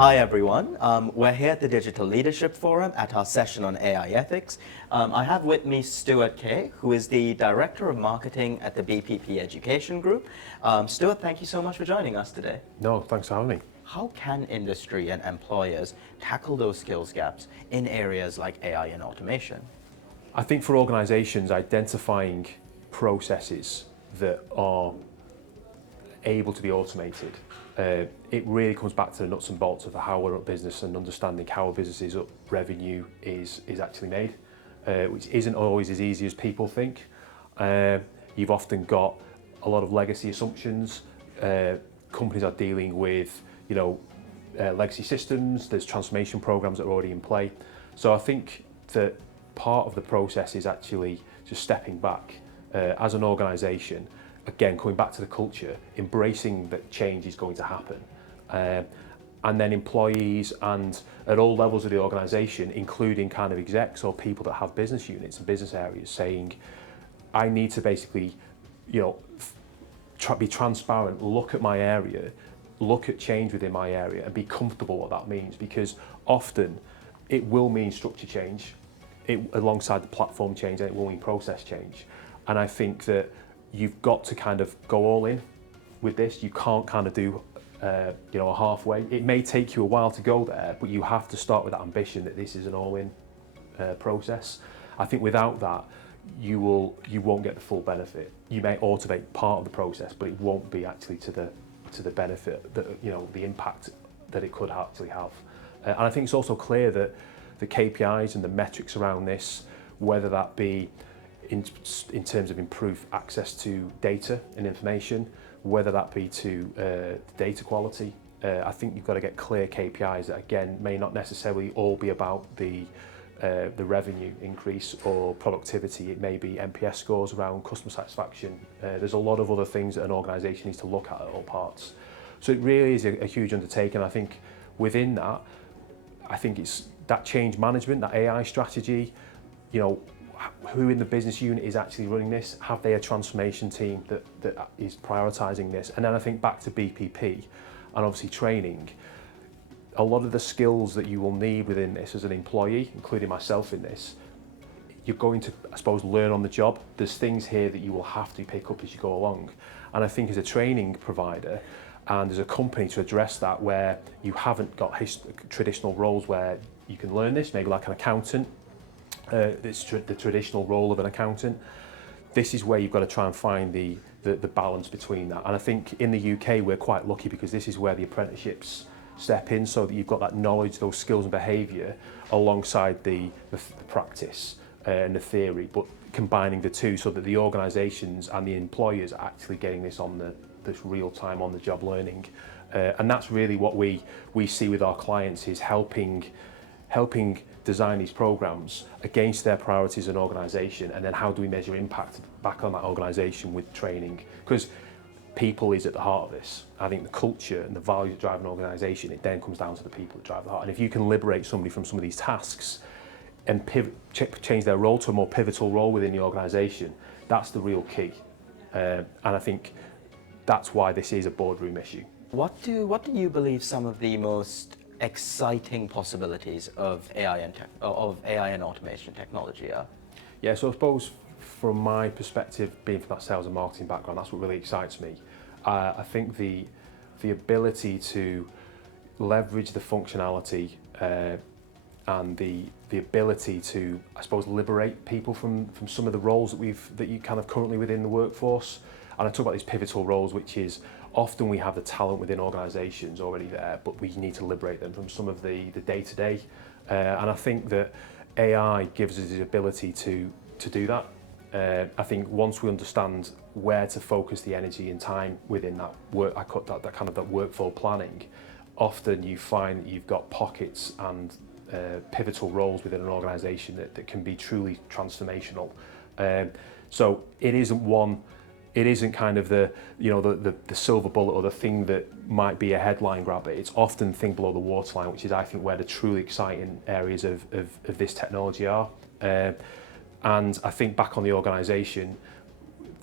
Hi everyone, we're here at the Digital Leadership Forum at our session on AI ethics. I have with me Stuart Kay, who is the Director of Marketing at the BPP Education Group. Stuart, thank you so much for joining us today. No, thanks for having me. How can industry and employers tackle those skills gaps in areas like AI and automation? I think for organisations, identifying processes that are able to be automated, it really comes back to the nuts and bolts of how we're up business and understanding how a business's revenue is actually made, which isn't always as easy as people think. You've often got a lot of legacy assumptions. Companies are dealing with, legacy systems. There's transformation programs that are already in play. So I think that part of the process is actually just stepping back as an organisation. Again, coming back to the culture, embracing that change is going to happen. And then employees and at all levels of the organisation, including kind of execs or people that have business units and business areas, saying, I need to basically, be transparent, look at my area, look at change within my area and be comfortable what that means, because often it will mean structure change alongside the platform change, and it will mean process change. And I think that you've got to kind of go all in with this. You can't kind of do, a halfway. It may take you a while to go there, but you have to start with that ambition that this is an all-in process. I think without that, you won't get the full benefit. You may automate part of the process, but it won't be actually to the benefit that the impact that it could actually have. And I think it's also clear that the KPIs and the metrics around this, whether that be in terms of improved access to data and information, whether that be to data quality, I think you've got to get clear KPIs that, again, may not necessarily all be about the revenue increase or productivity. It may be NPS scores around customer satisfaction. There's a lot of other things that an organisation needs to look at all parts. So it really is a huge undertaking. I think within that, I think it's that change management, that AI strategy, who in the business unit is actually running this? Have they a transformation team that is prioritising this? And then I think back to BPP and obviously training. A lot of the skills that you will need within this as an employee, including myself in this, you're going to, I suppose, learn on the job. There's things here that you will have to pick up as you go along. And I think as a training provider and as a company to address that, where you haven't got traditional roles where you can learn this, maybe like an accountant, it's the traditional role of an accountant. This is where you've got to try and find the balance between that. And I think in the UK, we're quite lucky because this is where the apprenticeships step in, so that you've got that knowledge, those skills and behaviour alongside the practice and the theory, but combining the two so that the organisations and the employers are actually getting this on this real time on the job learning. And that's really what we see with our clients, is helping design these programs against their priorities as an organisation, and then how do we measure impact back on that organisation with training, because people is at the heart of this. I think the culture and the values that drive an organisation, it then comes down to the people that drive the heart. And if you can liberate somebody from some of these tasks and change their role to a more pivotal role within the organisation, that's the real key. And I think that's why this is a boardroom issue. What do you believe some of the most exciting possibilities of AI and automation technology are? Yeah, so I suppose from my perspective, being from that sales and marketing background, that's what really excites me. I think the ability to leverage the functionality and the ability to, I suppose, liberate people from some of the roles that you kind of currently within the workforce. And I talk about these pivotal roles, which is often we have the talent within organisations already there, but we need to liberate them from some of the day-to-day. And I think that AI gives us the ability to do that. I think once we understand where to focus the energy and time within that work, that kind of that workflow planning, often you find that you've got pockets and pivotal roles within an organisation that can be truly transformational. So it isn't kind of the silver bullet or the thing that might be a headline grabber. It's often thing below the waterline, which is, I think, where the truly exciting areas of this technology are. And I think back on the organisation,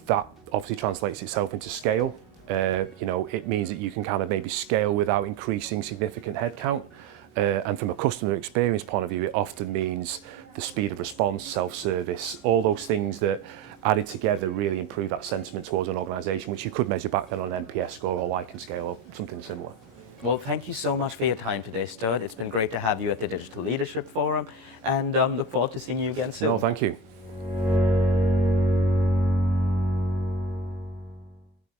that obviously translates itself into scale. It means that you can kind of maybe scale without increasing significant headcount. And from a customer experience point of view, it often means the speed of response, self-service, all those things that added together really improve that sentiment towards an organisation, which you could measure back then on an NPS score or like and scale or something similar. Well, thank you so much for your time today, Stuart. It's been great to have you at the Digital Leadership Forum, and look forward to seeing you again soon. No, thank you.